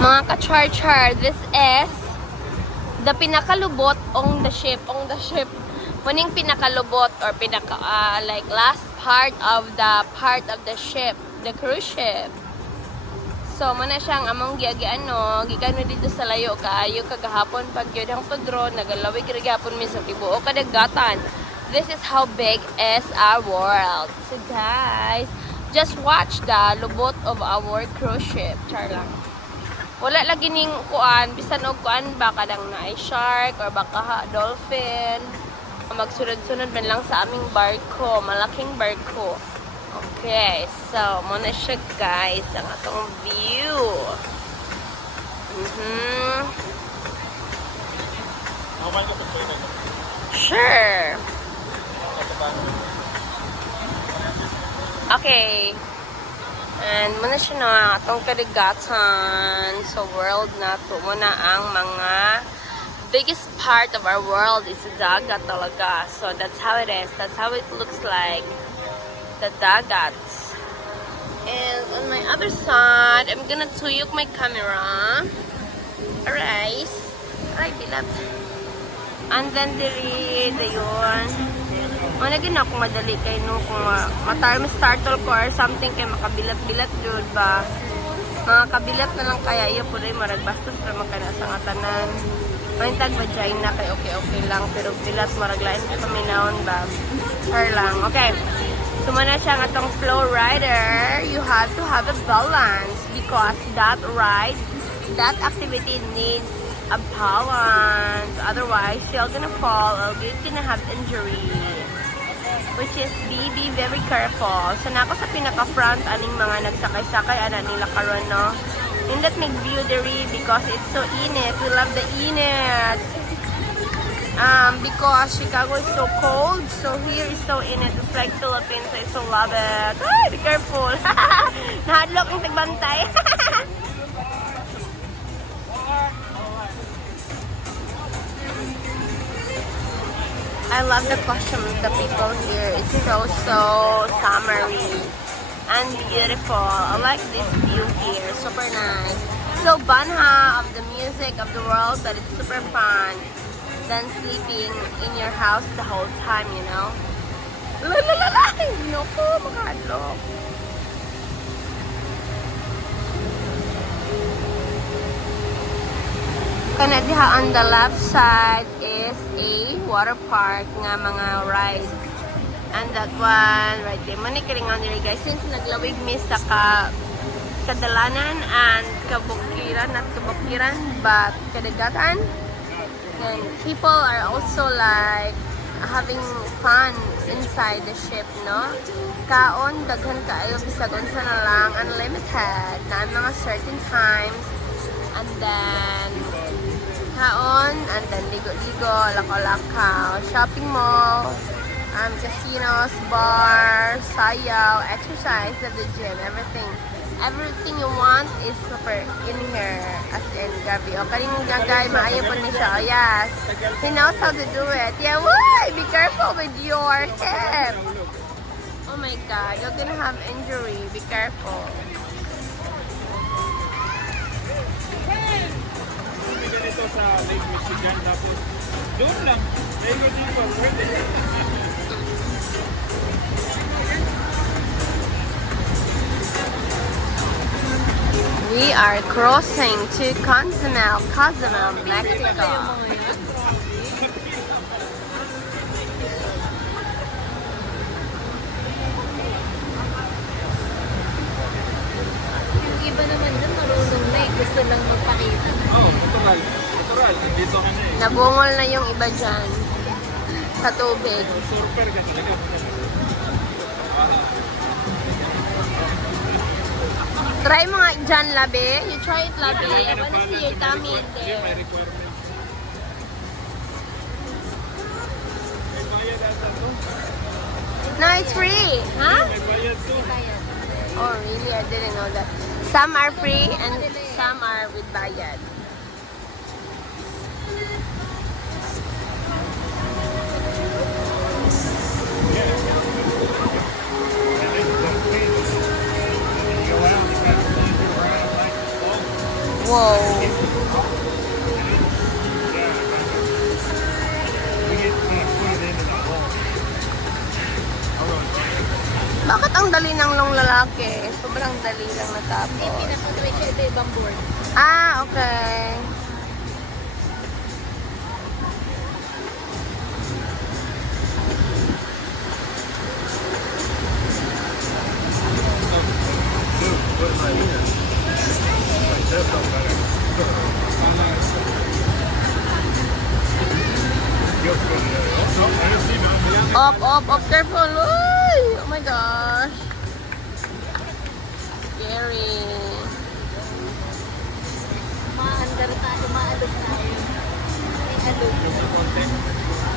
Mga ka-char-char, this is the pinakalubot on the ship. Muning pinakalubot or like last part of the ship, the cruise ship. So, muna siyang among gigano dito sa layo kaayo kagahapon pag yun ang tudro, nagalawig gihapon mi sa tibuok kadagatan. This is how big is our world. So guys, just watch the lubot of our cruise ship. Char lang. Wala lagi ning kuan, bisan og kuan ba kadang na ay shark or baka dolphin. Magsunod-sunod man lang sa aming barko, malaking barko. Okay, so muna siya guys, ang atong view. Sure. Okay. And muna siya na atong kaligatan sa world na to. Muna ang mga biggest part of our world is dagat talaga. So that's how it is. That's how it looks like. The dagat. And on my other side, I'm gonna tuyok my camera. Alright. Alright, bilab. And then diri, dayon. Managin ako madali kay no kung startle ko or something kay makabilat-bilat jud ba. Mga kabilat na lang kaya iyo po rin maragbastos pero makana sa ngatanan. Manitag vagina kay okay lang pero bilat maraglain kay paminawon ba. Char lang. Okay. Sumana siya nga tong flow rider, you have to have a balance because that ride, that activity needs a balance. Otherwise, you're gonna fall or you're gonna have injury. Which is be very careful. So, nako sa pinaka-front, aning mga nagsakay-sakay, ana nila karon no? Nindot nag-view diri because it's so init. We love the init. Because Chicago is so cold, so here is so init. It's like Philippines, I so love it. Ay, be careful. Nahadlok ang tagbantay. I love the costume of the people here. It's so summery and beautiful. I like this view here. Super nice. So banha of the music of the world, but it's super fun than sleeping in your house the whole time, you know? No po, makadlok. Kana diha on the left side is a water park nga mga rides. And that one right there. Manikaringan nila guys. Since naglawig mi sa kadalanan and kabukiran at kabukiran but kadagatan. And people are also like having fun inside the ship, no? Kaon, daghan kaayo bisag unsa na lang, unlimited na mga certain times. And then kaon, and then ligo-ligo, lakaw-lakaw, shopping malls, casinos, bars, sayaw, exercise at the gym, everything. Everything you want is super in here, as in Gabi. O, kaning guy, maayo po niya siya. Oh, yes. He knows how to do it. Yeah, why? Be careful with your hip. Oh my God, you're gonna have injury. Be careful. Dito sa Lake Michigan, tapos doon lang. Lego dito, pwede. We are crossing to Cozumel, Mexico. Yung iba naman dun, marunong na eh. Gusto lang magpakita. Oh, natural. Natural. Dito ka na eh. Nabungol na yung iba dyan sa tubig. Surfer ka talaga. Try mo nga dyan, Labi. You try it, Labi. I wanna see your tummy in May there. requirement. May bayad ata to. No, it's free. Huh? May bayad to. Oh, really? I didn't know that. Some are free and some are with bayad. Wow. Bakit ang dali ng long lalaki? Sobrang dali lang Hindi, natapos. pinapatry siya ito ibang board. Ah, okay. Up, careful. Uy! Oh my gosh. Scary. Umaandar tayo, umaalog tayo. May alog.